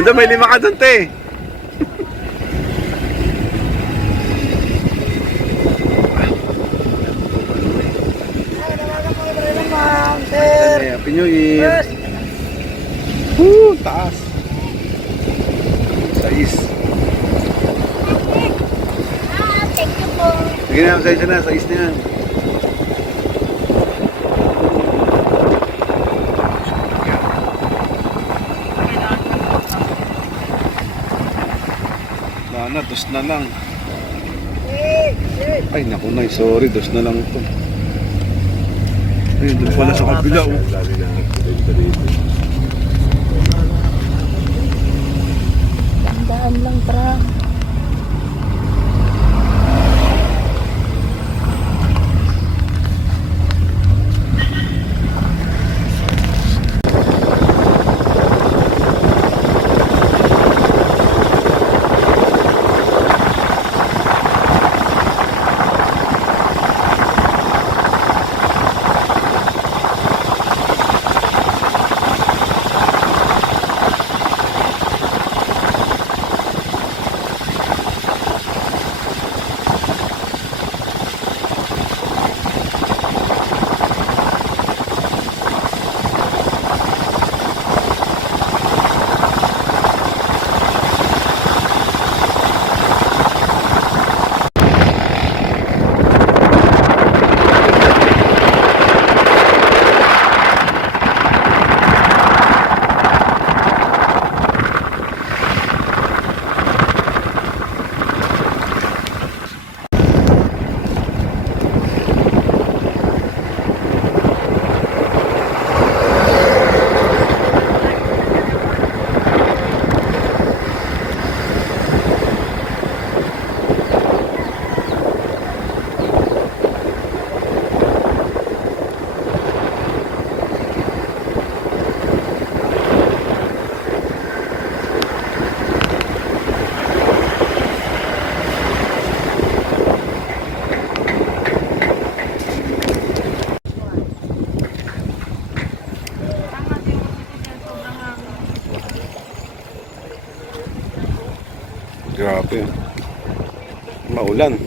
Ando, may 5 ka dun, te. Happy New Year. Taas. 6. Thank you po. Sige na, sa na, 6 na yan. Na, 2 na lang. Ay, naku na, sorry, 2 na lang ito. Ay, doon pala sa kabila, oh. Tandaan lang, tra. Grabe. Maulan.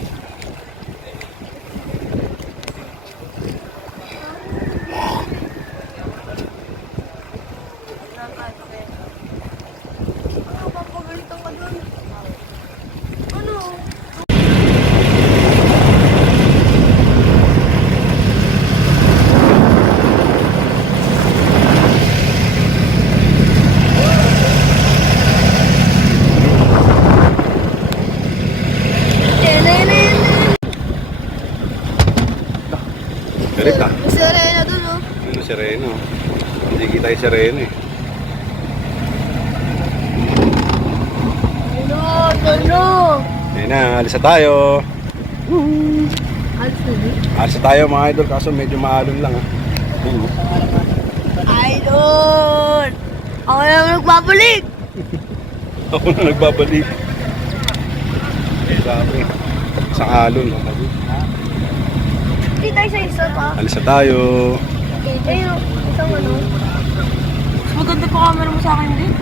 isa. Serena dun, oh. Ano si Reno? Hindi kita yung si Reno eh. Ano? Ayun na, alis na tayo. Alis na din? Alis na tayo mga idol, kaso medyo maalon lang ah. Ayun, oh. Idol! Ako lang nagbabalik! Ako na nagbabalik. Grabe. Isang alon. Hindi tayo sa isa pa. Alis na tayo. Ayun, isang ano. Mas maganda pa camera mo sa akin din.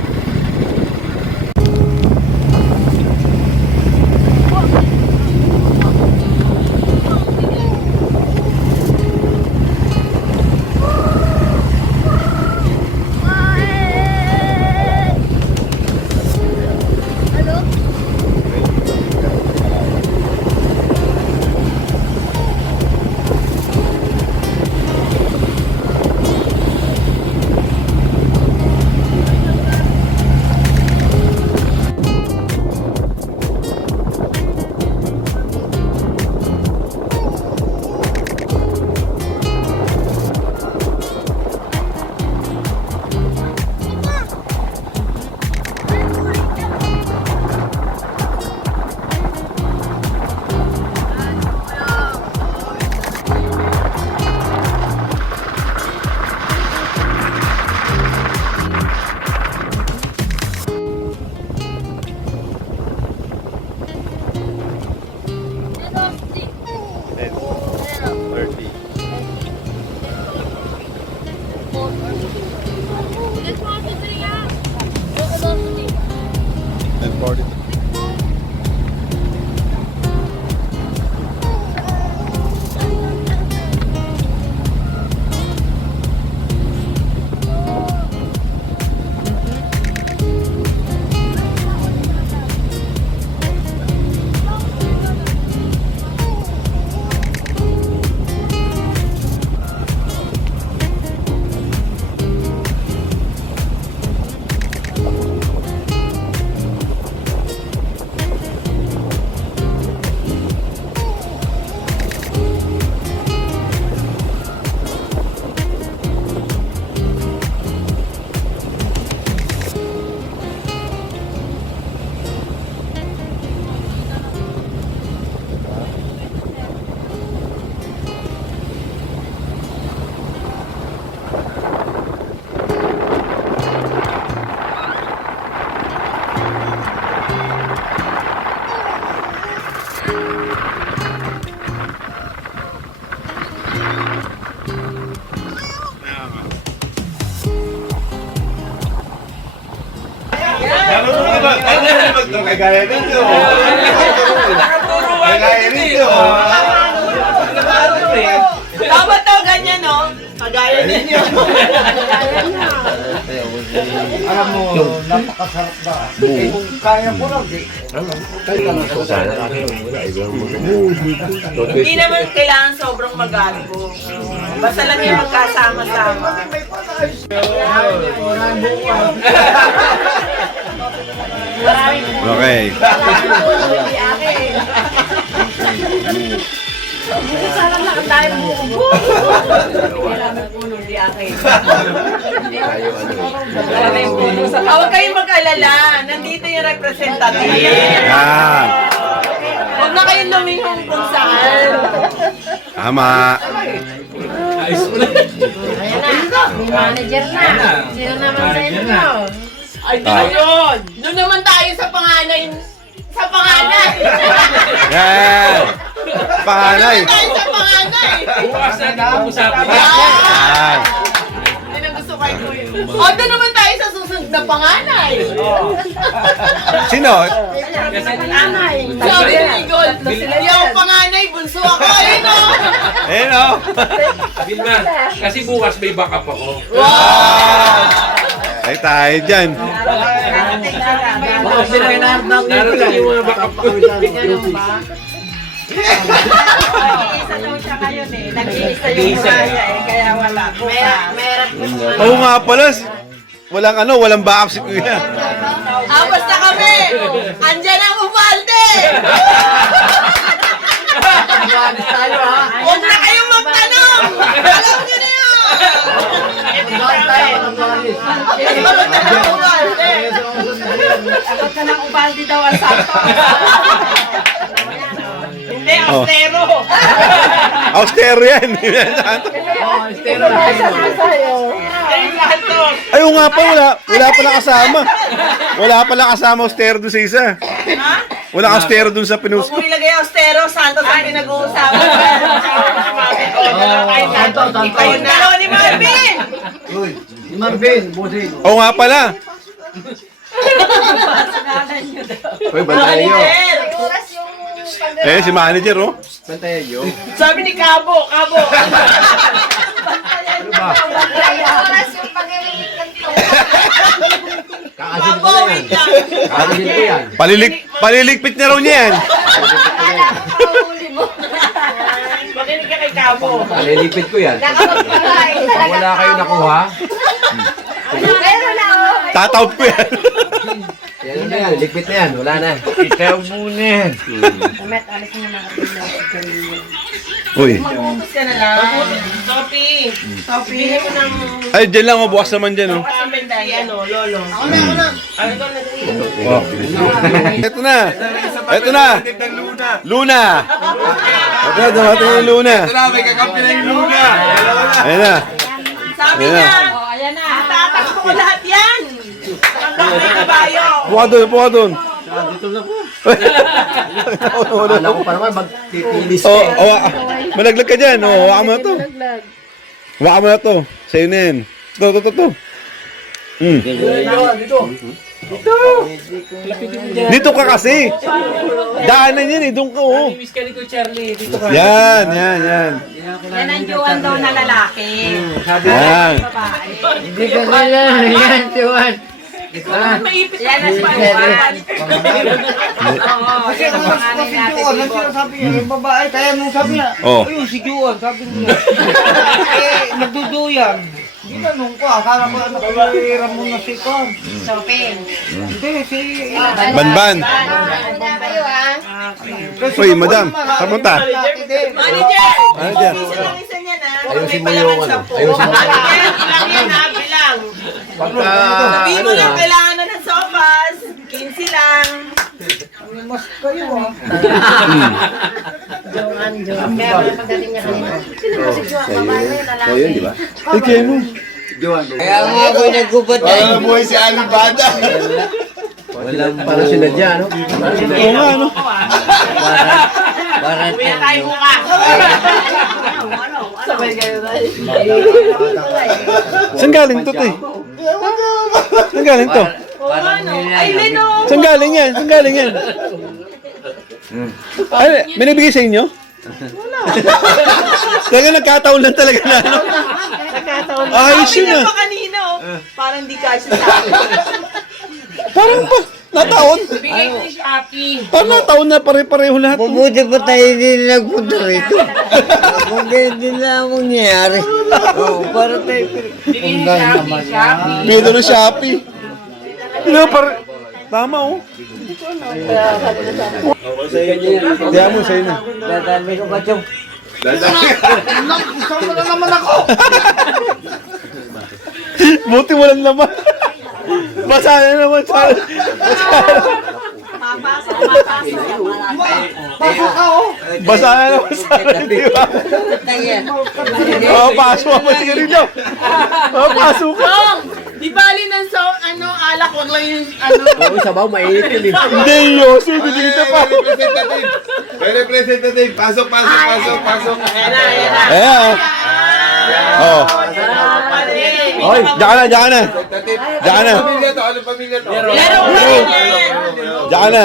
Ano? Kagaya ninyo. Kagaya ninyo. Dapat daw ganyan, no? Kagaya ninyo. Alam mo, napakasarap ba? Eh, kung kaya mo lang, di. Hindi naman kailangan sobrang magago. Basta lang yung magkasama-sama. Okay. Sana lang tayo buko. Kailangan puno di akin. Huwag kayong mag-alala. Nandito yung representative. Yan. Huwag na kayong lumihong kung saan. Tama. Ayan na, may manager na. Sino naman sa inyo? Ay, ayun! Doon naman tayo sa panganay. Sa panganay! Yan. Panganay. Doon tayo sa panganay! Bukas natin pag-usapan. Yan. Yan ang gusto kayo yun. O, doon naman tayo sa susunod na panganay. Sino? Panganay. Sabi ni Igor, yung panganay, bunso ako. Ayun o. Ayun oh. Vilma, kasi bukas may backup ako. Ay tayo dyan. Darating yung mga backup ko. Nag-iisa daw siya ngayon eh. Nag-iisa yung panganay eh. Kaya wala. Meron po. Oo nga pala. Walang backup si Kuya. Basta kami! Andyan ang umalde! Huwag na kayong magtanong! Alam nyo na yun! Abot na ng ubaldi daw ang Santos. Hindi, austero. Austero yan. Santos. Ay, nga pa, wala pala kasama. Wala pala kasama austero doon sa isa. Ha? Wala austero doon sa pinus. Huwag mo ilagay austero, Santos ang pinag-uusapan. Ikaw na. Dalawa ni Marvin! Uy, si Marvin, busing. Oo nga pala. Pasagalan nyo daw. Uy, bantayan nyo. Manager! Oras yung Eh, si manager, oh. Bantayan nyo. Sabi ni Cabo, Cabo. oras yung pag-iligit ng Kakasin Cabo, ko na wait yan. lang. Kakasin ko yan. Paliligpit na raw niya yan. Nakakahuli mo. Makinig ka kay Cabo. Kalilipid ko yan. Nakakapagpakain Pag talaga. wala kayo nakuha, Meron na ako. Tataut ko yan. yan na yan. Ligpit na yan. Wala na. Ikaw muna yan. Umet, alis mo na Uy. Mag-focus ka na lang. Sophie. Sophie. Bigyan mo ng... Ay, dyan lang, oh. Bukas naman dyan, oh. Kasama tayo, ano, lolo. Ako na. Ay, ikaw na. Oh. Ito na. Ito na. Luna. Ito na, dumating yung Luna. Ito na, may kakampi na yung Luna. Ayan na. Sabi Ayan niya, Oh, ayan na. tatakbo ko lahat yan. Hanggang may kabayo. Puka doon, puka doon. Akala ko pa naman magtitilis Oh, ka. oh, malaglag ka dyan. Oh, hawakan mo na to. Hawakan mo na to. Sa'yo na yan. Ito. Dito ka kasi. Daanan yan eh. Doon ka, oh. Miss ka ni Kuya Charlie. Dito ka. Yan. Yan ang juwan daw na lalaki. Yan. Babae. Hindi ka nila. Yan, Tiwan. Maipit yan ang pangalan. Oo, yan ang pangalan Si natin. Juan, ang sinasabi niya, yung babae, kaya nung sabi niya, Oh. ayun, si Juan, sabi niya. Nagduduyan. Hindi na nung ko, akala ko ano, kaya mo na si Juan. Sophie. Hindi, si... Banban. Handa kayo ah. Uy, madam. Kapunta. Manager! Ano dyan? Isa niya na. Ayusin mo May yung palaman ano, sampu. ayusin mo. Manager, bilang yan ha, bilang. Pagka, Sabihin ano mo na, lang, kailangan na ng sofas. 15 lang. mas kayo ah. Kaya pala pagdating niya kanina. Sino ba si Juan? Babae na yun, lalaki. Ayun, di ba? Ay, kaya mo. Kaya nga ako nagubad na eh. buhay si Alibada. Walang para sila dyan, no? Oo nga, ano? Para Kuya tayo bukas. Sabay kayo na. Saan galing to, te? Saan galing to? Ay, Leno! Saan galing yan? Ay, may nabigay sa inyo? Wala. Talaga nagkataon lang talaga na, ano? Nagkataon na. Ayos Sabi yun niya ah. pa kanina, oh. Parang di kasya sa akin. Parang pa, nataon. Bigay ko ni Shopee. Parang nataon na pare-pareho lahat. Mabuti pa tayo din nagpunta rito. Kung ganyan din lang ang mangyayari. Oo, para tayo Bigay ni Shopee. Pwede na Shopee. Ano, tama, oh. Diyan mo, sa'yo na. dadami ko ba chong? Saan na naman ako? Buti walang laman. Basa na naman sa... Mapasok. Pasok ka oh. Basa na naman sa... Di ba? Oo, pasok mo pa sigarilyo. Oo, pasok ka. Di bali ng alak, wag lang yung Oo, sabaw, mainit yun eh. Hindi, Yossi. Dito pa. Representative. Pasok. Ayan na. Ayan, oh. Oy, diyan ka na. Pamilya to. Anong pamilya to? Laro ko yan. Diyan ka na.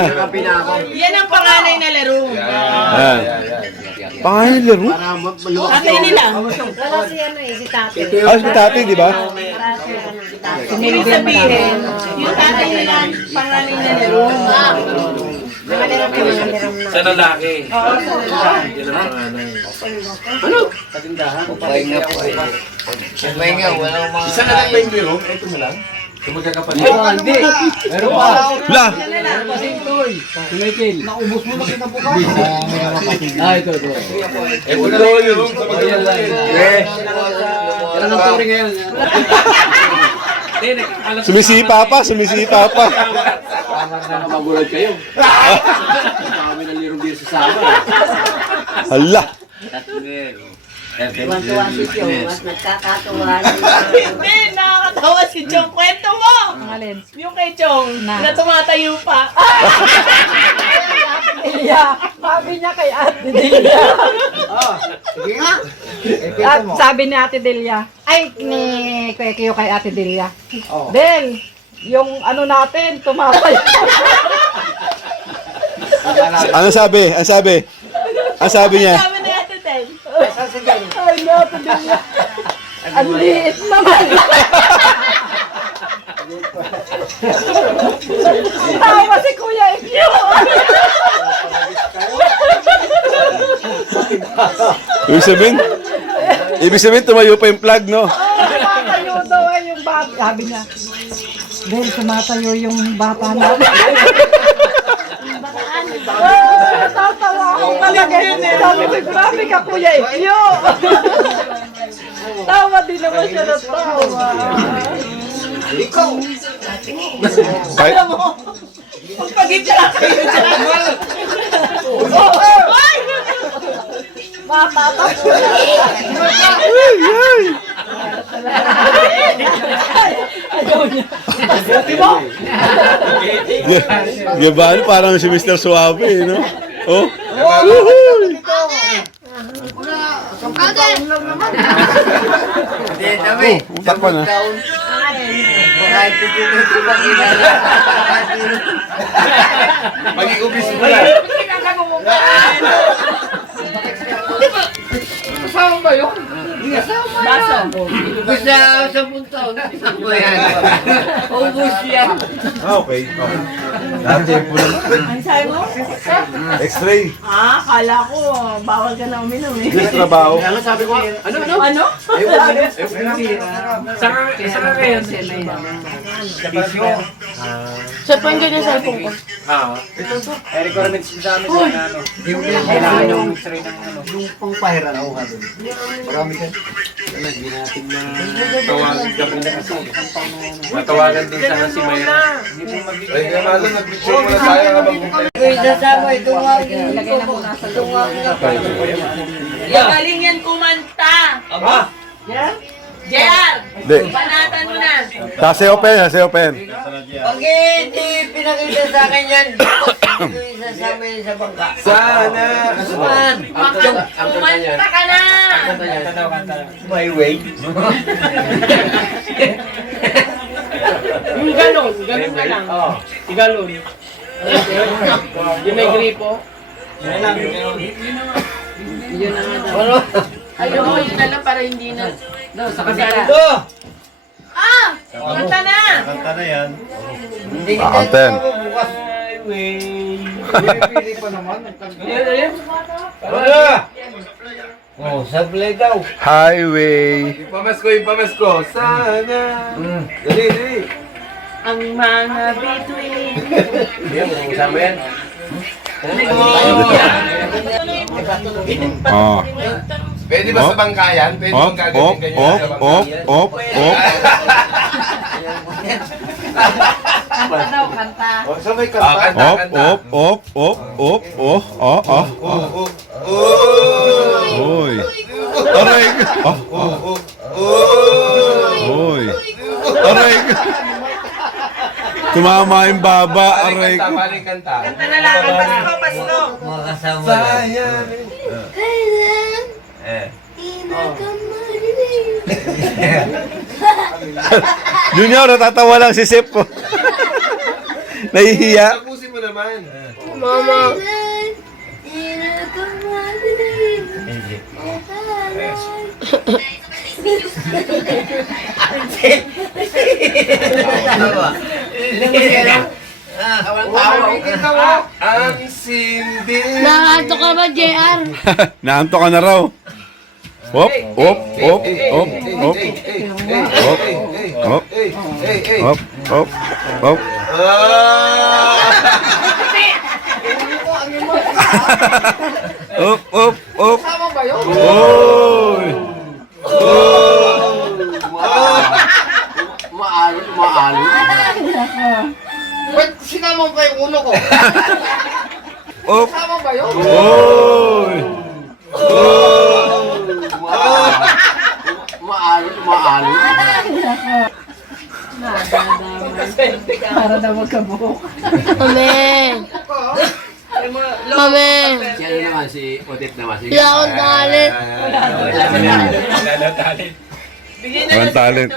Yan ang panganay na laro. Ayan. Pangalan laro? Tatay nila. Wala si ano eh, si Tate. Ah, si tatay, di ba? Ibig sabihin, yung tatay nila, panganay na laro. Nanganiram ka, nanganiram na. Sa lalaki. Oo, sa lalaki. Yan ang panganay. Pahinga po eh. Pahinga, walang mga... Isa na lang ba yung biro? Ito na lang? Magkakapatid. Hindi. Meron pa. La! Naubos mo na kinabukasan. Ito yung Yan ang story ngayon. Sumisipa pa, sumisipa pa. Magulat kayo. Kami ng lirong dito sa sama. Hala! Tuwan-tuwa si Chong at nagkakatuwa. Hindi, nakakatawa si Chong. Kwento mo! Alin? Yung kay Chong, na tumatayo pa. Sabi niya kay Ate Delia. Sige nga. At sabi ni Ate Delia, ay, ni Kuya Kiyo kay Ate Delia. Oh. Del, yung ano natin, tumapayo. Ano sabi? Ang sabi? Ang sabi niya? Sabi ni Ate Tel. Ay, ni Ate Delia. Ang liit naman. Tawa si Kuya Kiyo. Ibig sabihin, tumayo pa yung plug, no? Tumatayo daw ay yung bata. Sabi niya, Del, tumatayo yung bata natin. Tatawa ako talaga. Sabi ko, grabe ka Kuya Ikyo. Tawa din naman siya na tawa. Ikaw. Kahit, Pagpagitla kayo dyan. Matatapo. Ayaw niya. Buti mo. Gabaan, parang si Mr. Suave, eh, no? Oh. Hindi, dami. Utak pa na. Kahit ito ba kilala? Mag-iubis mo na. Kasama ba yun? Baso. Basta sa puntaon, ako yan. Ubus yan. Okay. Dati po naman. Ang sabi mo? X-ray. Kala ko, bawal ka na uminom eh. This trabaho. Sabi ko, ano? Ano? Saka kayo. Siya pa yung ganyan sa iPhone ko. Requirements sa amin na ano. Yung kailangan yung x-ray ng ano. Yung pangpahiran ako nga doon. Marami ka. Hindi natin na... Tawagan ka rin kasi. Matawagan din sana si Mayra. Ay, kaya malo, nag-picture muna tayo habang Kung isasama, itungawin. Ilagay na muna sa Itungawin na pa. Magaling yan kumanta. Aba! JR! Hindi. Banatan mo na. Kasi open, kasi open. Pag hindi pinakita sa akin yan, hindi ko isasama yun sa bangka. Sana. Man, Kumanta ka na! my way. Yung galon ka lang. Galon. Yung may gripo. Yun na nga daw. Ano? Ayun, yun na lang para hindi na. Sa kabila. Kumanta na! Hindi kita Anten. isasama bukas. Pinipili pa naman. Oh, sablay daw. Highway. Pamasko. Sana. Dali. Ang mga bituin. Kasama yan. Oh. Pwede ba sa bangkayan? Pwede Op, bang op, gagawin op, op, op, op. Kanta daw, kanta. So may kanta. Op, op, op, op, op, oh, oh, oh, oh. Oy. Aray. Oh, oh. Oy. Aray. Tumama yung baba, aray ko. Paling kanta. Kanta na lang. Pasko. Mga kasama lang. Junior, natatawa lang si Sep ko. Nahihiya. Tapusin mo naman. Mama. Ang simbil. Nakato ka ba, JR? Naanto ka na raw. Hop, hop, hop, hop, hop. Hop, hop, hop, hop. Hop, hop, hop. Tama ba yun? Oy! Maalo. Ba't sinama mo pa yung ulo ko? Hop! Tama ba yun? Oy! Maalo. Para na magkabuhok. Mami! Mami! Si ano naman, si Odette naman. Sige. Hindi ako galit. Walang talent.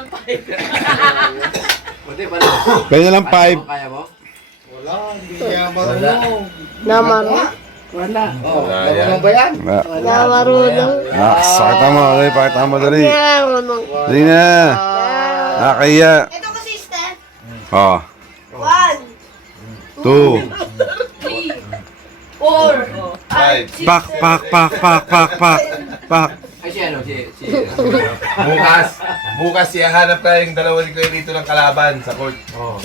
Odette, paano? Kaya na lang 5. Kaya mo? Wala, hindi niya marunong. Namarunong. Wala. Marunong ba yan? Namarunong. Pakita mo, dali, pakita mo, dali. Namarunong. Dali na. Nakakaya. Ito kasi, Steph. Oh. 1, 2. 4, Pak, pak, pak, pak, pak, pak, pak. Ay, si ano, si... Bukas ihahanap ka yung dalawa ni Kuya rito ng kalaban sa court. Oh.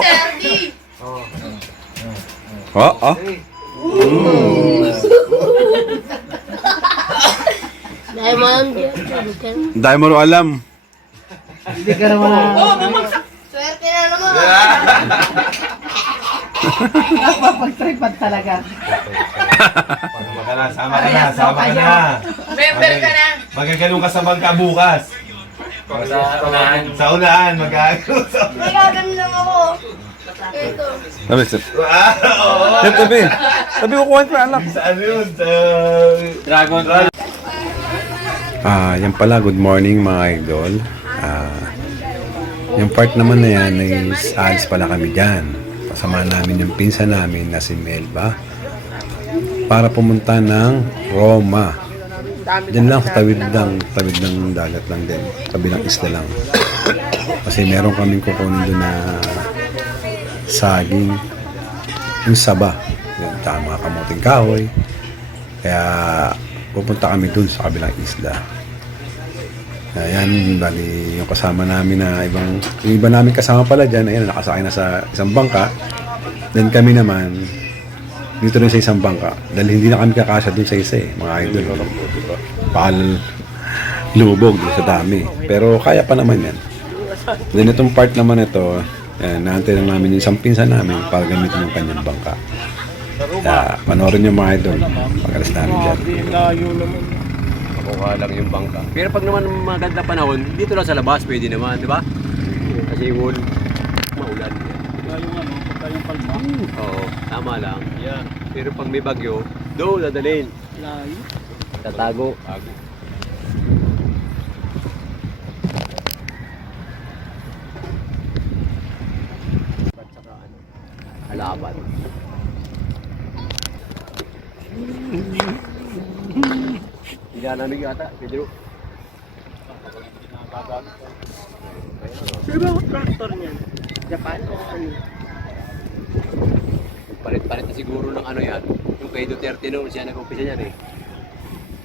Serdi. Oh, oh. Dahil mo lang Dahil mo rin alam. Hindi ka naman. swerte na naman. Napapagtripan talaga. Sama ka na. Member ka na. Magagalong ka sa bangka bukas. Sa unahan, magagaling sa May gagawin lang ako. Ito. Sabi, sir. Oo. Sabi. Sabi ko kuha pa anak. Sa ano yun? Sa... Dragon. Yan pala, good morning mga idol. Yung part naman na yan is alis pala kami dyan. Kasama namin yung pinsan namin na si Melba para pumunta ng Roma. Diyan lang sa tawid ng dagat lang din. Kabilang isla lang. Kasi meron kaming kukunin doon na saging, yung saba. Yan, tsaka mga kamuting kahoy. Kaya pupunta kami doon sa kabilang isla. Ayan, bali yung kasama namin na yung iba namin kasama pala dyan, ayan, nakasakay na sa isang bangka. Then kami naman, dito rin sa isang bangka. Dahil hindi na kami kakasya dun sa isa mga idol. Pakal lubog dun sa dami. Pero kaya pa naman yan. Then itong part naman ito, naantay lang namin yung isang pinsan namin para gamitin yung kanyang bangka. Panoorin yung mga idol, pag-alis namin dyan. Makuha lang yung bangka. Pero pag naman maganda panahon, dito lang sa labas, pwede naman, di ba? Kasi maulan. Oo, tama lang. Pero pag may bagyo, doon dadalhin. Tatago. Halaban. Hindi na namin yata, Pedro. Sino ba ang tractor niyan? Japan o ano? Palit-palit na siguro ng ano yan. Yung kay Duterte noon, siya nag-umpisa niyan eh.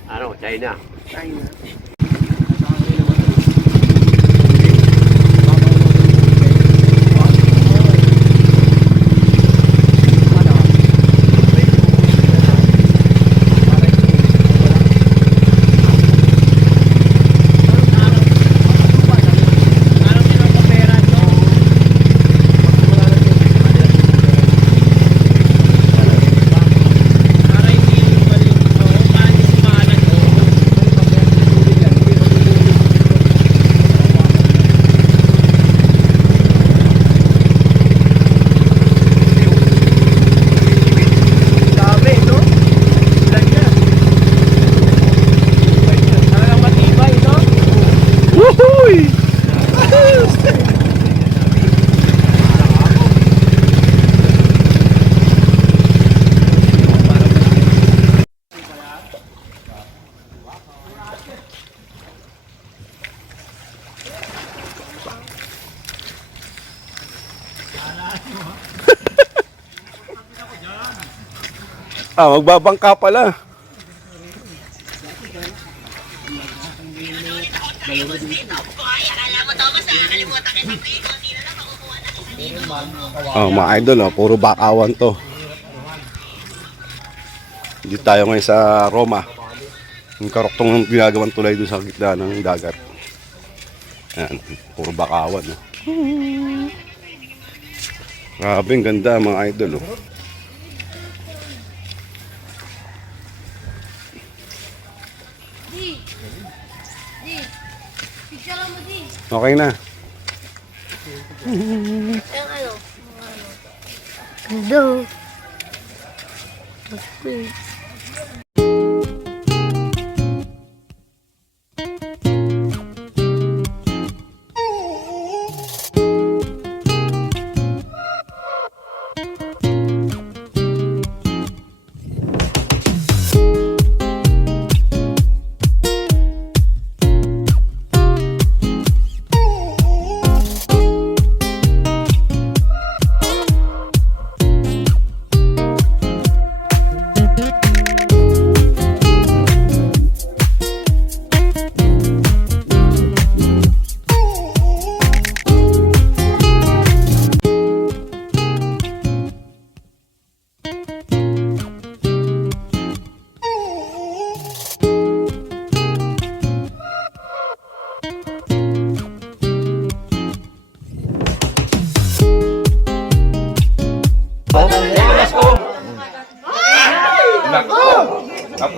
Ano, China. China. Magbabangka pala. Oh, mga idol, oh, puro bakawan to. Dito tayo ngayon sa Roma. Yung karoktong ginagawang tulay doon sa gitna ng dagat. Ayan, puro bakawan. Oh. Grabe, ang ganda mga idol. Oh. Picture mo di. Okay na. Yung ano? Ganda.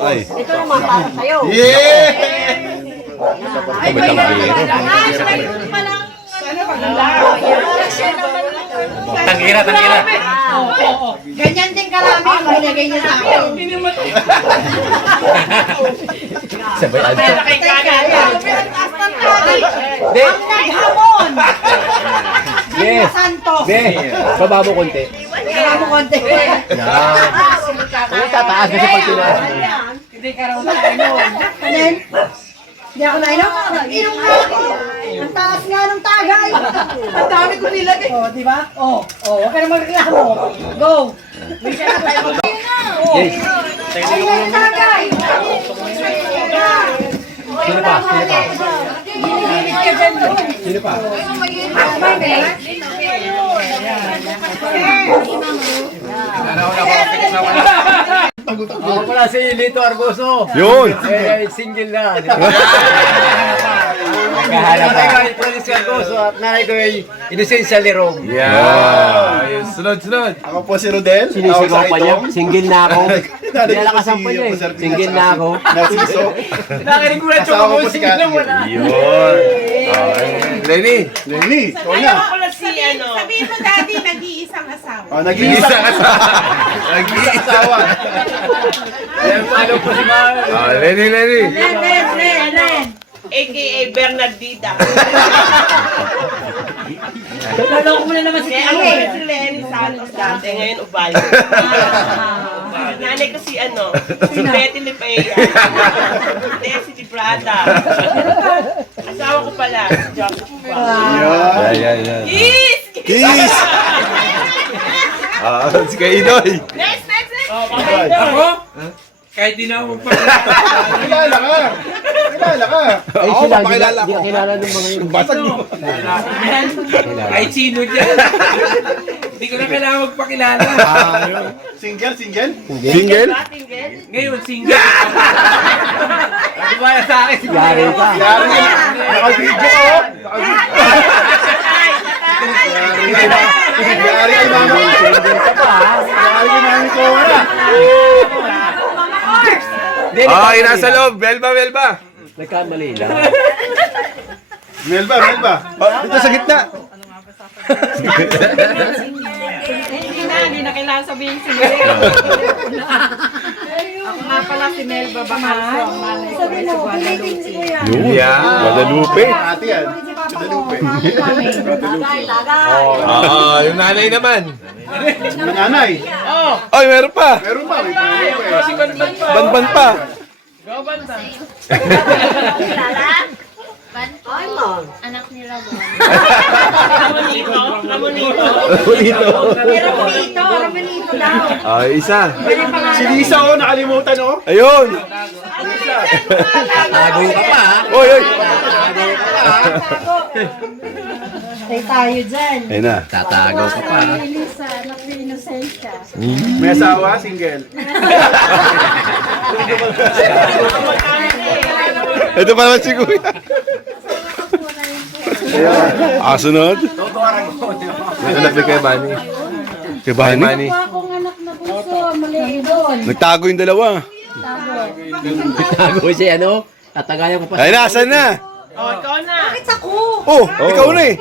Ay. Ito naman para sa'yo. Yeah! Tangira. Ganyan din karami ang nilagay niya sa akin. Sabay Ang naghamon! Yes. Santo! Baba mo konti. Kaya mo konti. Oo, tataas kasi pag tinaas. Hindi ka raw nainom. Kanin? Hindi ako nainom? Inom nga ako! Ang taas nga ng tagay! Ang dami ko nilagay. Oh, di ba? Oh, huwag ka na magreklamo. Go! Yes. Ay, yung tagay! Sino pa? Ginigilit ka dyan doon. Sino pa? Ako pala si Lito Argoso. Yun! Eh, single na. Naghahanap pa. Nanay ko ay si Argoso at nanay ko ay Inocencia Lerong. Yeah! Sunod. Ako po si Rodel. Sinisigaw pa niya. Single na ako. Dali ko Nilakasan si pa niya eh. Sir Pinas Single sa na akin. ako. Narciso. Nakinig ko na Asawa ko po si Cathy. Yun. Lenny, ikaw na. Sabihin mo, Daddy, nag-iisang asawa. Oh, nag-iisa asawa. Nag-iisa. Ayan, ano po si Mar. Lenny. Len! AKA Bernardita. Naloko mo na naman si Kaya ang ulit si Lenny Santos dati, ngayon Ubaldo. Nanay ko si si Betty Lipea. Hindi, si Librada. Asawa ko pala, si Joseph Ubaldo. Yeah. Yes! Kiss! Si Kaidoy. Next! Ako? Kahit di na ako Kilala ka. Ay, Ako, sila, papakilala di ko. ka kilala ng mga yun. Basag mo. Kahit sino dyan. Hindi ko na kailangan magpakilala. Single? Single? Ngayon, single. Nagubaya sa akin si Yari ka. Naka-video ka, oh. Yari ay mama. Yari ay mami ko. Ay, nasa loob. Melba. Nagkamali lang. Melba. Dito sa gitna. Hindi na kailangan sabihin si Mel. Ako nga pala si Melba Bacaso. Sabi mo, pilitin ko yan. Yun. Yeah. Guadalupe. Ate yan. Guadalupe. Yung nanay naman. Yung nanay. Ay, meron pa. Meron pa. May pangalan pa. Banban pa. Anak ni Ramon. Ramonito daw. Ay, isa. Si Lisa, oh. Nakalimutan, oh. Ayun. Tago ka pa, ha? Oy, oy! Tay tayo dyan. Ayun na. Tatago ka pa, ha? Elisa, nag-innocent ka. May asawa, single. Ito pa naman si Kuya. Sunod? May anak ni Kuya Manny. Kay Bani? Manny. Akong anak na bunso, maliit doon. Nagtago yung dalawa. Tago si ano? Tatagayan ko pa. Ay, nasan na? Oh, ikaw na. Bakit ako? Oh, ikaw na eh.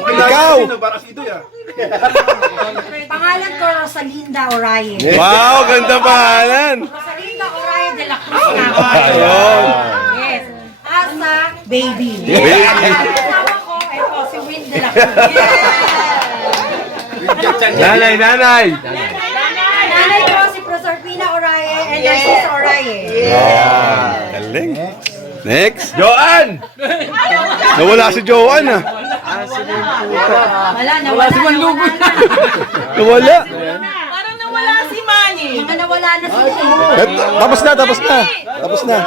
Ikaw! Para si Idoy ah. Pangalan ko Rosalinda Oraye. Wow, ganda pangalan. Rosalinda Oraye de la Cruz na ako. Ayun. Yes. Asa, baby. Baby. Asawa ko, ito, si Win de la Cruz. Nanay, nanay! Nanay ko si Proserpina Oraye and your sis Oraye. Galing. Next. Joan! Nawala si Joan ah. Wala si Manlugo. Nawala. Parang nawala si Manny. Mga nawala na sila. Tapos na, tapos na. Tapos na.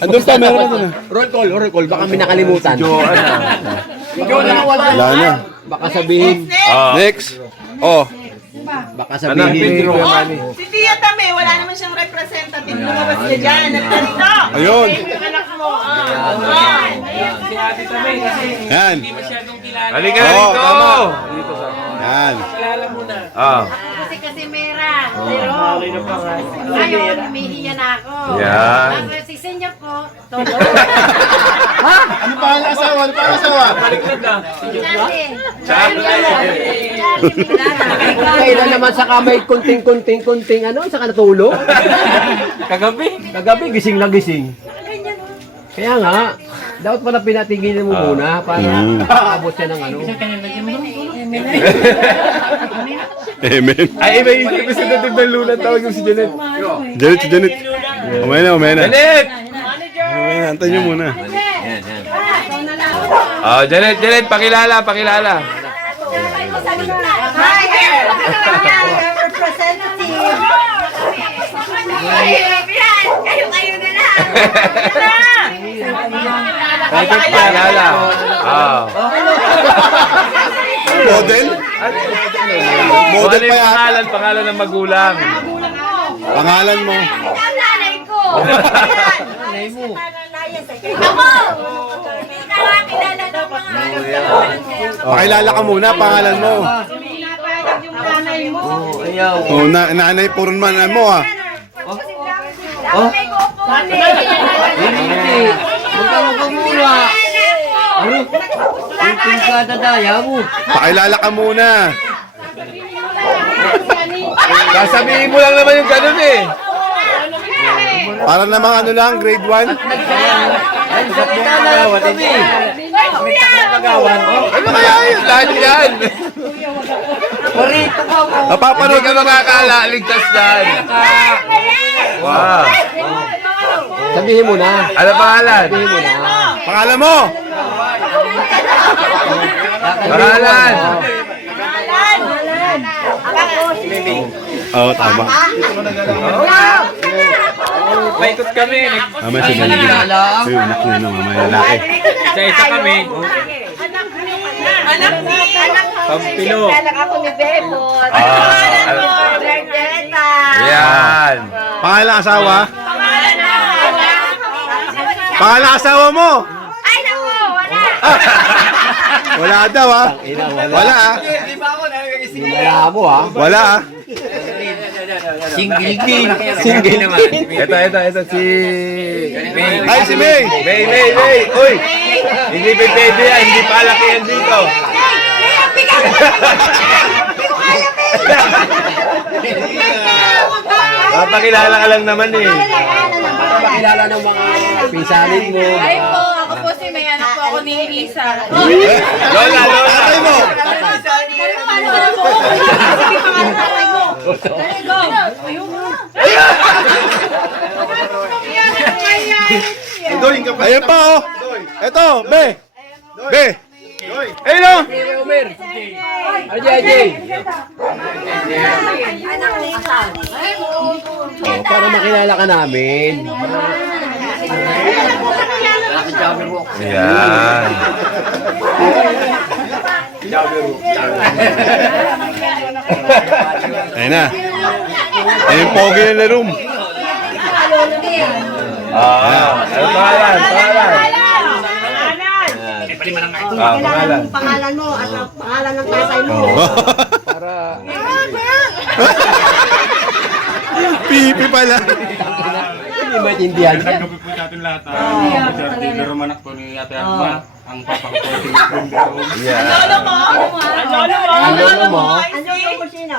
Andun pa, meron na dun ah. Roll call. Baka may nakalimutan. Wala na. Baka sabihin. Next. Oh. Baka Anak ni sabihin. Kuya Manny. Si Tia Tame, wala naman siyang representative. Lumabas ka dyan. Nagtanito. Ayun. Anak mo. Yan. Halika na Oo, dito! tama. Yan. Ah, Kasi Mera. Pero, ngayon, umihiya na ako. yan. Si senior ko, todo. Ano pa ang asawa? Ano pa ang asawa? Kailan naman sa kamay kunting ano? Saka natulog? Kagabi, gising na gising. Kaya nga, dapat pala pinatigilin mo muna para makabot siya ng ano. Amen. Ay, iba yung representative ng Luna. Tawag yung si Janet. Janet, si Janet. Umay na, umay na. Janet! Umay na, antay nyo muna. Janet, pakilala. Hi, representative. Kayo na lang. Pakilala. Model? Model Ano pa yung yata. pangalan ng magulang? Pangalan mo. Ang nanay ko. Nanay mo. Ako. Hindi ka makakilala ng mga Pakilala ka muna, pangalan mo. Oh, nanay, puro man mo ah. Magkano ka muna? Ano? Kunting ka dadaya mo. Pakilala ka muna. Sasabihin mo lang naman yung ganun eh. Para namang ano lang, grade 1. Nagsalita na lang kami. Ano kaya yun? Lahat yan. Marito ka mo. Hindi Napapanood ka makakala. Ligtas dyan. Wow. Sabihin mo na. Ano pangalan? Sabihin mo na. Pangalan mo. Pangalan. Oo, tama. Paikot kami. Tama si Benedict. Yung anak niya ng mamaya lalaki. Sa isa kami. Anak ni Pampilo. Anak ako ni Bebot. Yan. Pangalan asawa? Pangalan asawa mo? Ay, naku, wala. Wala daw ah. Wala ah. Wala mo ha. Wala ah. Single king. Single naman. Ito si... Ay, si May. May. Uy! Hindi pwede yan. Hindi palaki yan dito. Papakilala ka lang naman eh. Pakilala ng mga pinsanin mo. Ay po, ako po si may anak po ako ni Elisa. Lola! Tatay mo. Idoy, yung kapatid. Ayun pa oh. Eto, Be. Be. Ayun o! Omer! Ajay! Oh, para makilala ka namin. Yan. Ayun na. Ayun yung pogi na na room. Ano pangalan? Pangalan. Pangalan mo at ang pangalan ng tatay mo. Para Pipi pala. hindi maintindihan siya. Yan. Lolo mo? Ang lolo mo? Ano yung kusina?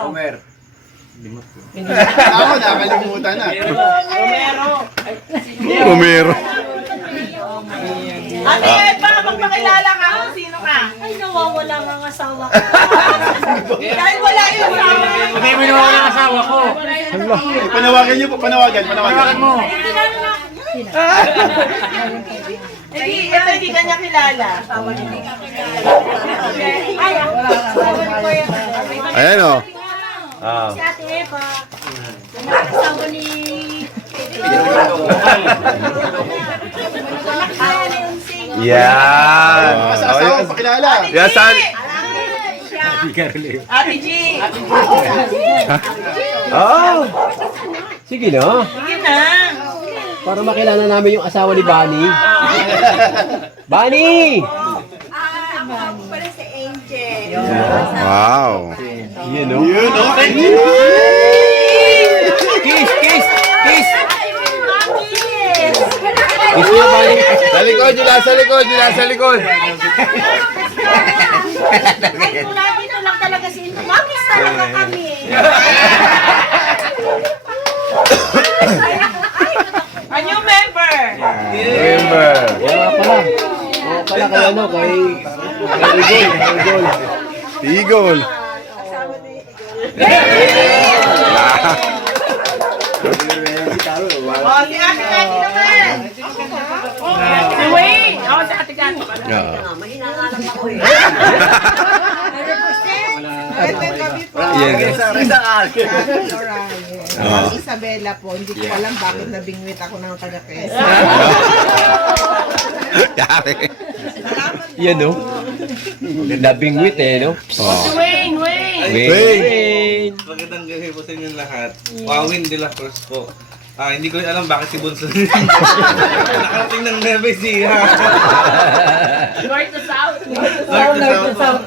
Ako, nakalimutan na. Romero. Ate Eva, magpakilala ka kung sino ka. Ay, nawawala nga ang asawa ko. Dahil wala yung asawa ko. Panawagan niyo po, panawagan mo. Hindi ka niya kilala. Ay, ako. Ayan o. Si Ate Eva. Asawa ni... Yan. Sa asawa, pakilala. Yan saan? Ate G. Oh! Sige na. Sige na. Para makilala namin yung asawa ni Bunny. Bunny! Pala si Angel. Wow. Yan o. Yun, okay. Kiss! Kiss! Kiss! Kiss mo, Bunny. Sa likod, yun sa likod. Ay, mula dito lang talaga si Mami's talaga kami. A new member. Remember. Wala pala. Wala pala kay ano, kay Igol. Tigol. Oh, si Ate Kati naman. Si Wayne. Ako si Ate Kati. Mahina nga lang ako eh. Isabela po, hindi ko alam bakit nabingwit ako ng taga-Quezon. Yari. Yan o. Labingwit eh, no? Si Wayne, Wayne. Wait. Magandang gabi po sa inyong lahat. Wawin de la Cruz po. Hindi ko rin alam bakit si Bunso nakarating ng Nueva Ecija. North to South. North to South.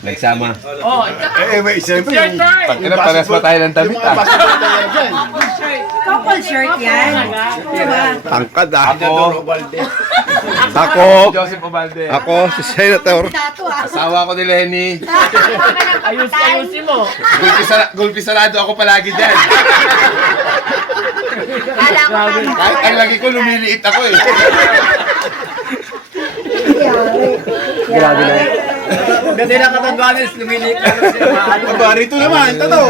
Nagsama. Oh, ito. May siyempre Your turn. Ina, pares pa tayo ng Yung damit mga basketball player dyan. Couple shirt yan. Diba? Tangkad ako. Joseph Obalde. Ako, si Senator. Dato ah. Asawa ko ni Lenny. Ayusin mo. Gulpi sarado ako palagi dyan. Kala ko Kahit ang lagi ko, lumiliit ako eh. Grabe na. Ganda na katandwanis, lumiliit lang siya. Aba, rito naman, tato.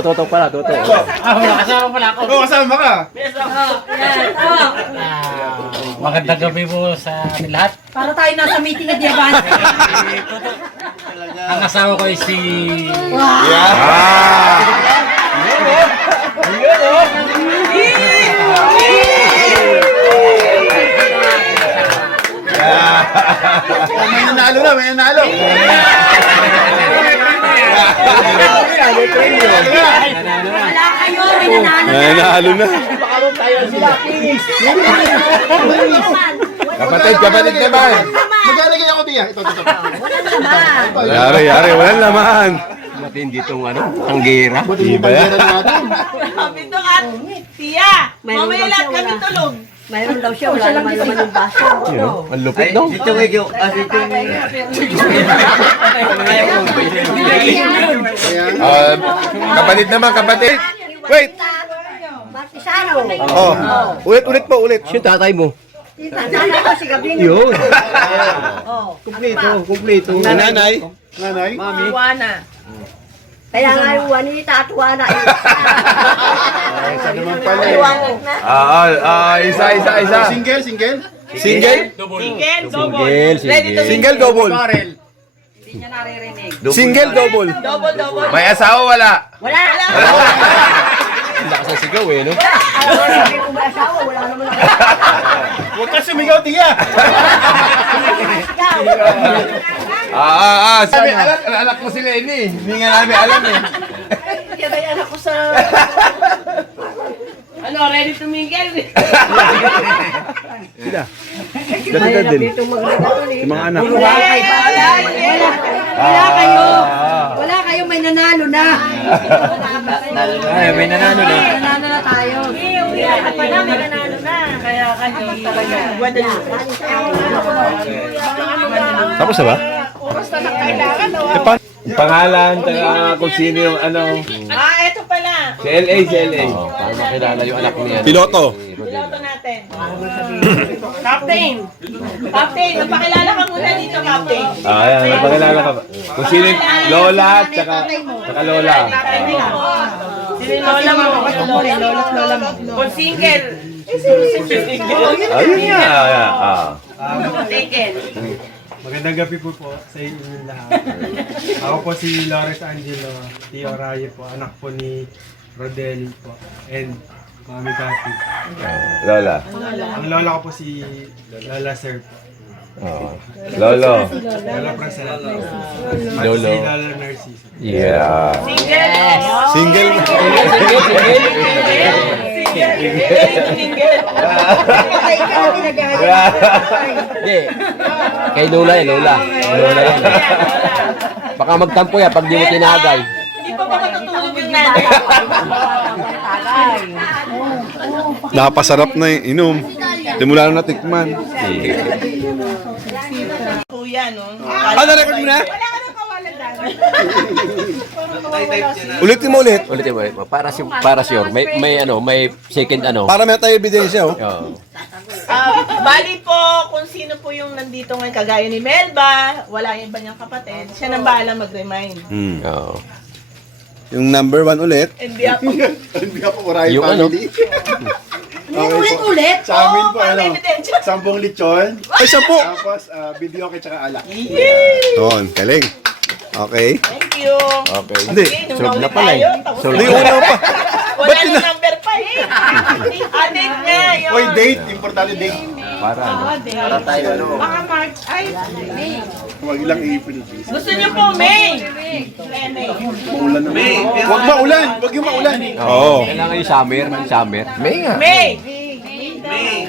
Toto pala, Toto. Kasama pala ako. Oo, kasama ka. Magandang gabi po sa ating lahat. Para tayo nasa meeting at Yaban. Ang asawa ko ay si... May nanalo na, may nanalo. Wala kayo, may nanalo. Ay, nahalo na. Kapatid naman. Maglalagay ako diyan. Ito. Yari, walang laman. Matindi tong ano, tanggera. Iba yan. Sabi ito at Tia, mamaya lahat kami tulog. Mayroon daw siya, wala naman naman yung baso. Ang lupit no? Dito medyo, dito Kapatid naman, kapatid. Wait. Batisano. Oh, ulit po. Yung tatay mo. Sana ko si Gabriel. Yun. Oh. Kumpleto. Nanay. Nanay. Juana. Kaya nga yung Juanita at Juana. Isa naman pala eh. Iwanag na. Isa. Single. Single? Single, double. Single. Single, double. Hindi niya naririnig. Single, double. Double, double. May asawa wala? Wala. Ang lakas ng sigaw eh, no? Sabi ko ba asawa, wala naman ako. Huwag ka sumigaw, tiya. Sabi, anak mo sila ini. Hindi nga namin alam eh. Yan ay anak ko sa... Ano, ready to mingle? Sila. Dati din. Yung mga anak. Wala kayo. Wala kayo, may nanalo na. Ay, may nanalo na. Nanalo na tayo. At pa na, may nanalo na. Kaya kayo talaga. Guadalupe. Tapos na ba? Oras na kailangan. Pangalan, taga kung sino yung ano. Eto pala. Si LA, si LA. Para makilala yung anak niya. Piloto. Piloto natin. Captain. Captain, magpakilala ka muna dito, Captain. Ayan, napakilala ka ba? Kung sino yung Lola at saka Lola. Sino yung lola mo? Lola mo. Kung single. Ayun nga. Taken. Magandang gabi po sa inyong lahat. Ako po si Lawrence Angelo Tio Rayo po, anak po ni Rodel po, and Mami Cathy. Lola. Ang lola ko po si Lola Sir po. Lolo. Lola Prasad. At Lolo. si Lola Narciso. Yeah. Single. Single. Patay ka na tinagaya. Hindi. Kay Lola eh, Lola. Lola yan. Baka magtampo yan pag di mo tinagay. Hindi pa ba matutulog yung nanay? Napasarap na yung inom. Simula na natikman. Kuya, no? Na-record mo na? Wala ka nang kawalan dyan. Ulitin mo ulit. Ulitin mo. Para sure. May second ano. Para may tayo ebidensya, oh. Oo. Bali po, kung sino po yung nandito ngayon, kagaya ni Melba, wala yung iba niyang kapatid, siya nang bahala mag-remind. Oo. Yung number 1 ulit. Hindi ako. Yung ano. Ulit-ulit. Sa amin po, Para may ano, ebidensya. 10 lechon. Ay, 10. Tapos, video kay tsaka alak. Doon, galing. Okay. Thank you. Okay. Hindi. Okay, nung Solve na naulit pala eh. tayo, tapos Solve Hindi, na. una pa. wala na number 5. Date nga yun. Oy, date. Importante date. Para ano. Para tayo, ano. Baka March. Ay, Huwag ilang April. gusto niyo po, May. Maulan na. Huwag maulan. Huwag yung maulan. Oo. Kailangan yung summer. May nga. May.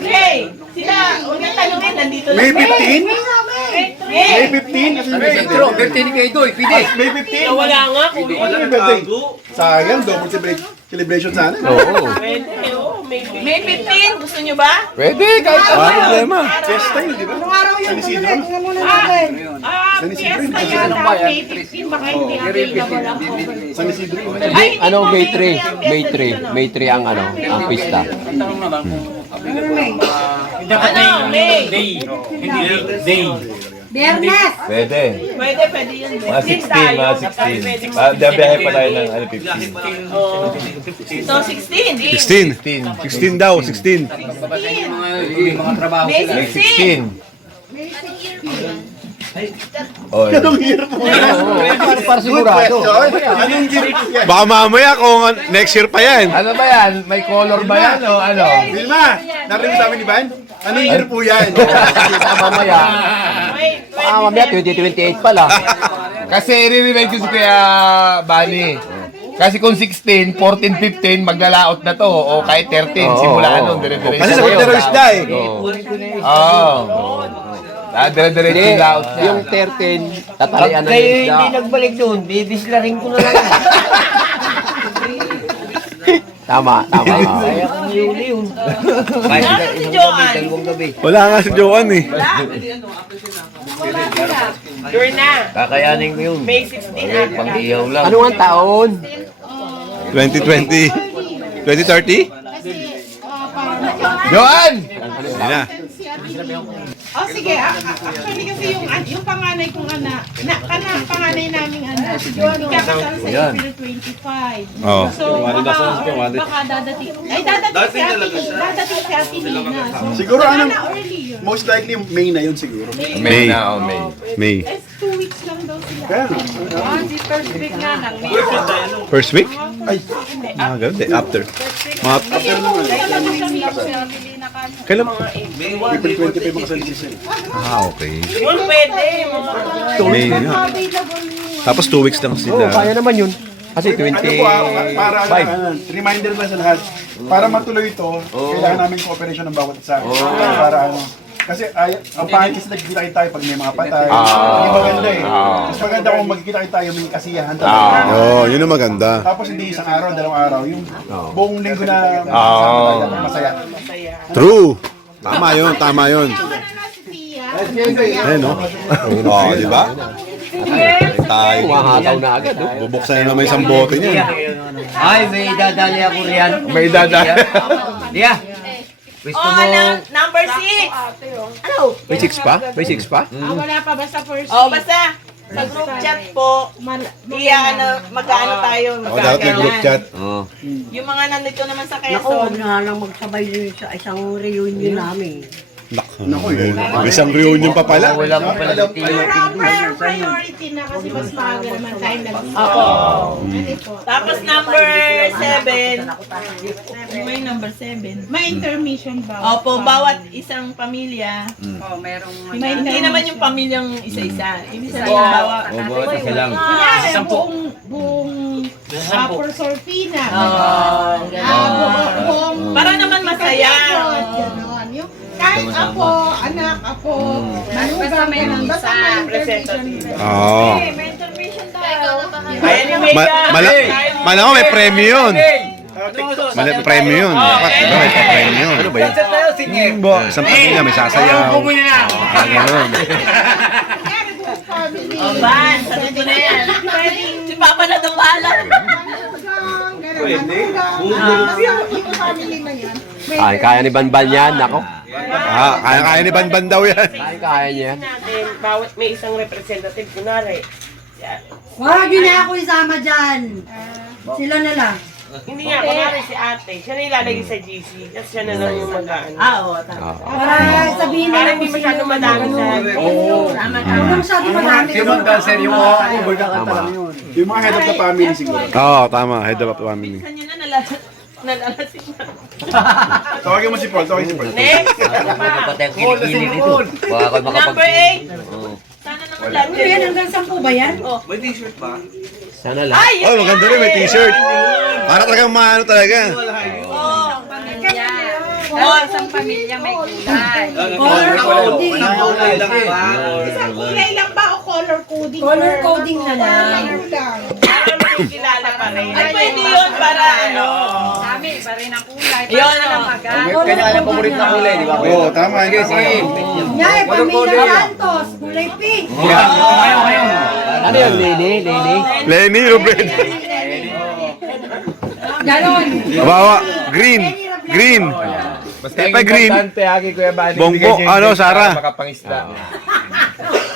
May. Sila, unang tanungin, nandito lang. May 15? May. May 15? Kasi may 15. Pero, birthday ni Kaidoy, pide. May 15? Wala nga. Kung May birthday. Sayang, double celebration sana. Oo. pwede, oh. May 15. Gusto niyo ba? Pwede, kahit ano. Wala problema. Fiesta yun, di ba? Anong araw yun? San Isidro. Tingnan muna natin. San Isidro. Fiesta yata. May 15. Baka hindi available ako. San Isidro. Hindi, ano, May 3. May 3 ang ano, ang pista. Ano? May. Biyernes. Pwede. Pwede yun. Mga 16, tayo. mga 16. Dabiyahe pa tayo ng ano, 15. So, 16. 16. 16 daw, 16. Mga trabaho May sila. 16. 16. Oh, Anong year po yan? Para sigurado. Anong year po yan? Baka mamaya kung next year pa yan. ano ba yan? May color ba yan o ano? Vilma, narinig sa amin ni Van? Anong year po yan? Baka mamaya. Baka mamaya 2028 pala. Kasi i-remind ko si Kuya Bani. Kasi kung 16, 14, 15, maglalaot na to. O kahit 13, simula ano, dire-diretso. Kasi sa terrorist na eh. Oo. Dire-diretso yung laot niya. Yung 13, tatalian na Kayo yung hindi isda. nagbalik doon, didislarin ko na lang. Tama. Kaya kang yuli yun. Kahit Nasaan si isang gabi, Joanne? dalawang gabi. Wala nga si Joan eh. Sure na. Kakayanin ko yun. May 16 Pang-iyaw lang. Ano ang taon? 2020. 2030? Joan! Hindi na. Oh, sige. Actually kasi yung panganay kong anak, panganay naming anak, ikakasal sa April 25. Oo. So, baka dadating. Ay, dadating si Ate Nina. So, Siguro sana anong... earlier. most likely May na yun siguro. May na, May. May. 2 weeks lang daw sila. Kaya, Di first week na lang. First week? ay, Ganda. After. Mga, kailan? April 25 ang kasal season. Okay. Yun pwede. May nga. Tapos 2 weeks lang sila. Kaya naman yun. Kasi Ano po, para reminder lang sa lahat, para matuloy ito, kailangan namin cooperation ng bawat isa. Para ano, kasi ang pangit kasi nagkikita tayo pag may mga patay. Hindi maganda eh. Mas maganda kung magkikita tayo may kasiyahan talaga. Oo, yun ang maganda. Tapos hindi isang araw, dalawang araw, yung buong linggo na masaya tayo, masaya. True. Tama yun, tama yun. Ayun, no? Oo, di ba? Tayo. Mahataw na agad. Bubuksan na naman isang bote niyan. Ay, may idadali ako riyan. May dadaan. Diya. Gusto Oh, mo... number 6. Ano? May 6 pa? May 6 pa? Wala pa basta first Oh, week. basta sa group chat po, magkano tayo, O, dapat may group chat. Yung mga nandito naman sa Naku, huwag Quezon. na lang magsabay yun sa isang reunion namin. Naku, isang reunion pa pala. Wala pa pala si Tio. Priority na kasi mas maaga naman tayo Tapos number 7. Ano yung number 7? May intermission ba? Opo, bawat isang pamilya. May Hindi naman yung pamilyang isa-isa. Ibig sabihin, bawat. Isa lang. Kunyari, buong Upper Sorfina. Buong Para naman masaya. ganon. Yung kahit ako, anak ako, manugang, ganon. Basta may intermission. Oo. May intermission tayo. Ayan yung Mega. Malaki may premyo yun. Malaki premyo yun. Dapat, diba, may premyo yun. Ano ba yun? Isang pamilya, may sasayaw. Ganun. Van, sabi ko na yan. Si Papa na dumpala. Kaya ni Banban yan. Nako. Kaya ni Banban daw yan. Kaya niya yan. Natin, bawat may isang representative, kunwari. Wag yun na ako isama dyan. Sila na lang. Hindi nga, kunwari si ate, siya na ilalagay sa GC, kasi siya na lang yung mag-ano. Oo, tama. Para sabihin na Para lang hindi kung masyadong sino madami sa Tama. Huwag masyadong madami. Yung mga head of the family siguro. Oo, tama. Head of the family. Minsan yun na nalalasing na. Tawagin mo si Paul, tawagin si Paul. Next! Pati ang kilikili nito. Baka ako Number 8! Sana naman lahat Ano yan? Hanggang 10 ba yan? May t-shirt pa? Sana lang. Ay! Oh, maganda rin. May t-shirt. Para talagang maano talaga. Isang pamilya may kulay. Color coding. Isang kulay lang ba o color coding? Color coding na lang. Para makikilala pa rin. Ay, pwede yun para ano. Kami, iba rin ang kulay. Yun, Kanya alam paborito na kulay, di ba? Oo, tama. Nyay, Pamilya Santos. Kulay pink. Ano yun, Lenny? Lenny, Ruben. Ganon. Bawa. Green. Green. Basta Pepe Green. importante, Kuya Bani. Bongbo, bigyan niyo yung ano, date Sara? para makapangisda.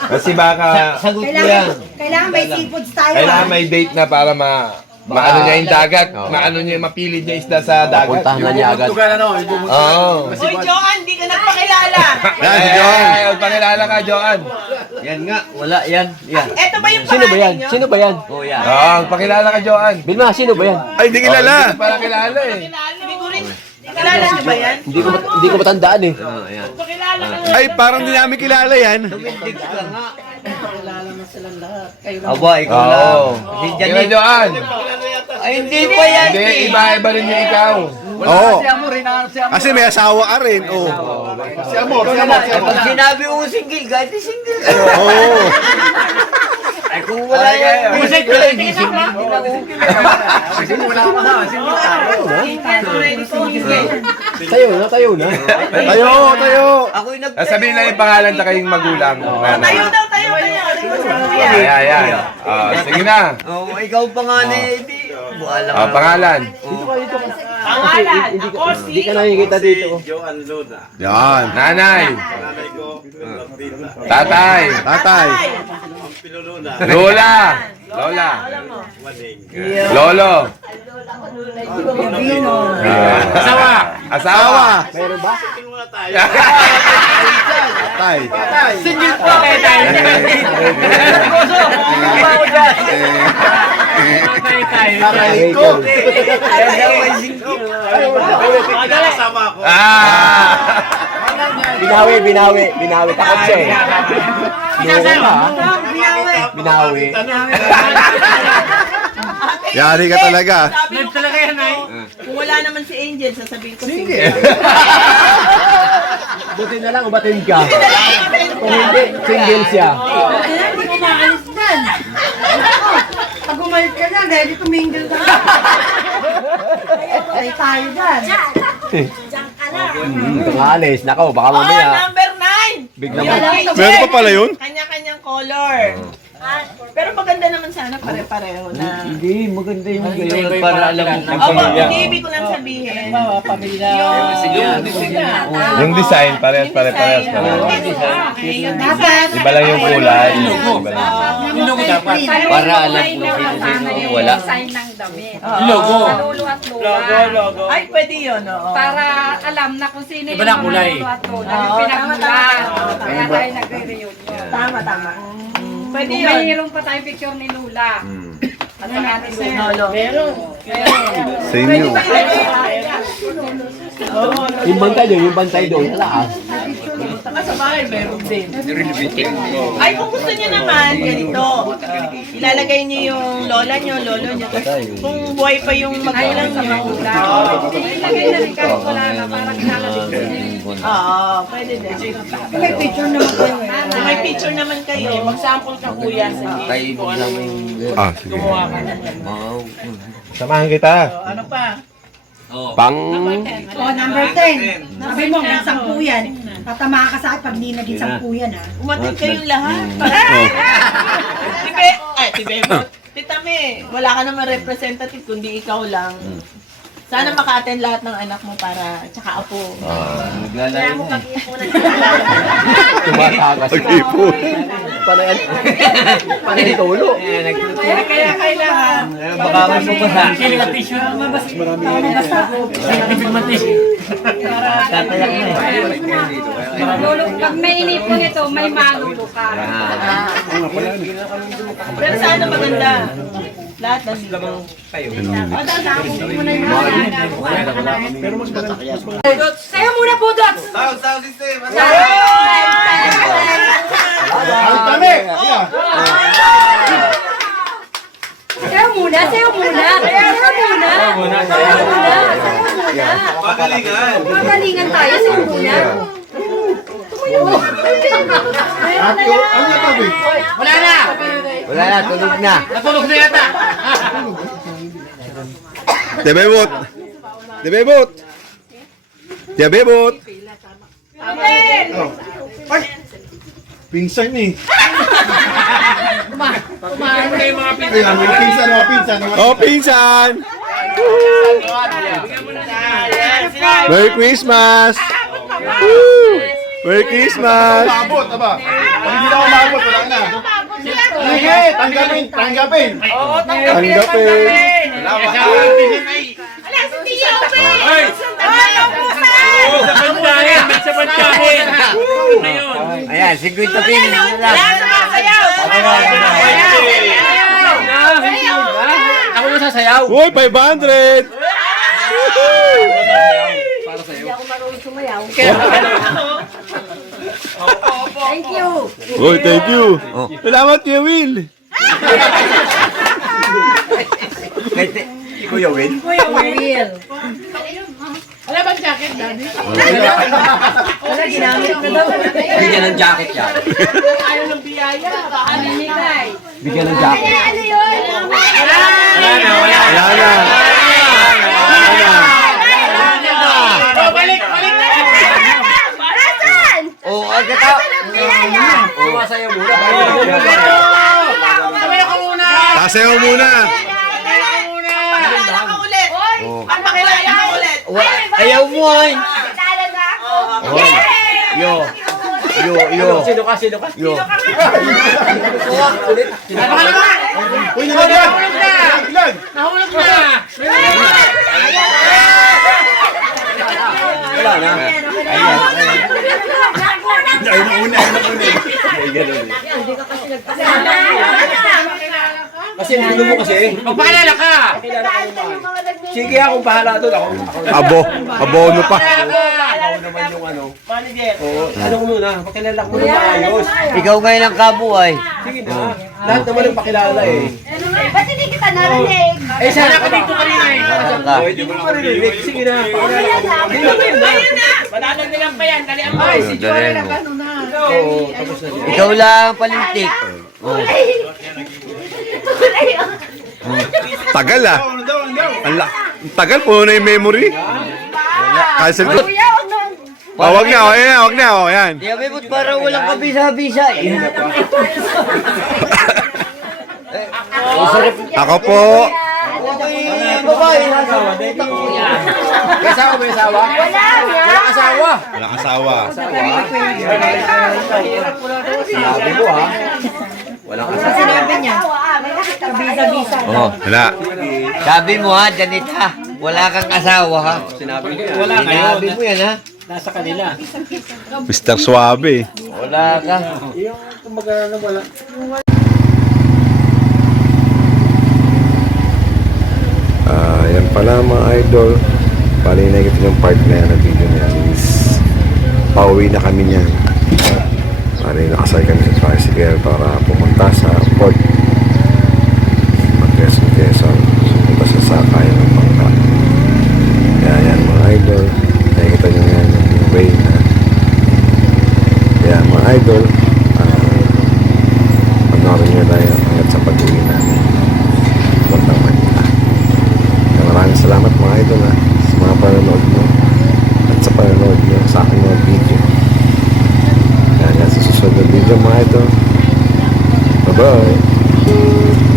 Kasi baka, Sagot ko yan. Kailangan may seafoods tayo. kailangan may date na para maano niya yung dagat. Maano niya, mapili niya isda sa dagat. Puntahan na niya agad. Oo. Uy, Joan, di ka nagpakilala. Yan, si John. Pakilala ka, Joan. Yan nga, wala yan. Yan. Eto ba yung Sino ba yan? pangalan nyo? Sino ba yan? Oh, yan. Oo, pakilala ka, Joan. Bilma, sino ba yan? Ay, hindi kilala. Hindi pa kilala eh. Hindi ko rin. Kilala nyo ba yan? Hindi ko matandaan eh. Oh, yan. Pakilala ka. Ay, parang hindi namin kilala yan. Tumindig ka nga. Aba, ikaw Oo. lang. Si Kaya, Janet. Joan. Ay, hindi pa yan. Hindi, iba-iba rin yung ikaw. Oo. Kasi may asawa ka rin. Oo. Si Amor, si Amor, si Ay, Amor. pag sinabi mo single, kahit di single ka. Oo. Ay, kung wala yan. Music ko lang, di single. Kasi wala ka na, single tayo. Tayo na. Tayo. Ako'y Sabihin lang yung pangalan sa kayong magulang. Tayo daw, tayo. Ayan. Sige na. Oh, ikaw pa nga na eh. Di. Buhala ka. Pangalan. Pangalan, ako si... Hindi ka nakikita dito. Yan. Nanay. Tatay. Tatay. Lola. Lola. Lolo. Asawa! Meron ba? Tay. Single po kayo tayo. Aray ko. Binawi. Takot siya eh. Binawi. Yari ka talaga. Sabi ko talaga yan ay. Kung wala naman si Angel, sasabihin ko single. Buti na lang, ubatin ka. Kung hindi, single siya. Hindi ko maalis dyan. Pag umalis ka dyan, ready to mingle ka. Ay tayo dyan. Alis, nako, baka Oh, mamaya. number 9! Biglang Meron pa pala yun? Kanya-kanyang color. Pero maganda naman sana pare-pareho na. Hindi, maganda yung ganyan para alam mo kung Opo, pamilya. hindi ibig ko lang sabihin. Yung design, parehas. Iba lang yung kulay. Para alam kung sino wala. Sign ng damit. Logo. Sa lulo at lola. Logo. Ay, pwede yun, oo. Para alam na kung sino yung Iba na mga kulay. lulo at lola. Yung Oo, pinagmulan. tama. Kaya tayo nagre-reunion. Tama. Pwede Kung yun. mayroon pa tayong picture ni Lula. At saka ni Lula. Lolo. Meron. Sa inyo. Yung bantay doon, wala ah. Saka sa bahay, meron din. Ay, kung gusto niyo naman, ganito. Ilalagay niyo yung lola niyo, lolo niyo. Tapos kung buhay pa yung magulang niyo. Ilagay na rin kahit wala na. Parang kinakabit ko niya. Oo, pwede din. May picture naman kayo eh. Kung may picture naman kayo, mag-sample ka kuya sa Kaibig namin. Ah, sige. gumawa ka na. Samahan kita. Ano pa? Pang... Oh, number 10. Sabi mo, kung 10 yan, tatama ka sa akin pag di naging 10 yan, ha? Umatin kayong lahat. Si Bebot. Tita May, wala ka naman representative kundi ikaw lang. Sana maka-attend lahat ng anak mo para, tsaka apo. Naglalayo na. Tumatakas. Pag-ipon. Panay tulo. Kaya kailangan. Baka may sumasa. Tatayak na eh. Lulo, pag may inipon ito, may malulo ka. Pero sana maganda. Lahat ng lamang kayo. Sayo muna po, Dots! Sound system. Ang dami! Sayo muna! Sayo muna! Pagalingan. Magalingan tayo, sayo muna! Ano na tabi? Wala na, tulog na. Debebot. Ay! Pinsan eh. Pinsan. Oh, pinsan! Merry Christmas! Woo! Merry Christmas! Umabot, aba. Pag hindi na umabot, wala na. Sige, tanggapin. Tanggapin! Wala si Tia Obe! Sa bandahin! Ayan, 50 pinis na lang. Wala sumasayaw! Ako na sasayaw. Uy, 500! Thank you! Uy, thank you! Salamat, Kuya Will! Kuya Win. Real! Wala bang jacket, Daddy? Wala, ginamit ko daw. Bigyan ng jacket yan. Ayaw ng biyaya. Ano ni Kai? Bigyan ng jacket. Ano yun? Wala na! Balik! Oo, agad ka. Sumasayaw muna. Sabayo ka muna! Sasayaw muna! Pakilala ka ulit! Pakilala ka ulit! Ayaw mo ay. Yo. Sino ka? Yo. Pakilala ka! Uy, nalagyan! Ilan? Nahulog na! Wala na. Ay, nauna. Kasi ano mo kasi. Magpaalala ka! Sige, akong bahala doon. Ako. Abono pa. Ako naman yung ano. Oo, ano ko muna. Pakilala ko muna maayos. Ikaw ngayon ang kabuhay. Sige na. Lahat naman ang pakilala eh. Ba't hindi kita narinig? Eh, sana Ka dito kanina eh. Hindi mo marinig. Sige na. Pakilala ko. Ayun na! Madadag nilang pa yan. Dalihan mo. Oo, dali mo. Oo, tapos na. Ikaw lang palintik. Tagal ah. Ang tagal po na yung memory. Cancel ko. Wag na. Yan. Di abi mo't parang walang kabisa-bisa eh. Ako po. Babae. May asawa, may asawa? Walang asawa. Walang asawa. Sabi mo ha. Walang asawa. Sinabi niya. Bisa-bisa. Oh, Wala. sabi mo ha, Janita. Wala kang asawa ha. Sinabi ko yan. Wala Sinabi mo yan ha. Nasa kanila. Mr. Suave. Wala ka. Yan pala mga idol. Bali na ito yung part na yan ng video niya is pauwi na kami niyan. Bali nakasay kami sa tricycle para pumunta sa port. Mag-Quezon. Pumunta sa sakay ng bangka. Kaya yan mga idol. Nakikita nyo yan yung way na. Kaya mga idol, panoorin nyo tayo hanggat sa pag-uwi namin. Puntang Manila. Kaya maraming salamat mga idol sa mga panonood nyo at sa panonood nyo sa aking mga video. Kaya hanggang sa susunod na video mga idol. Bye-bye!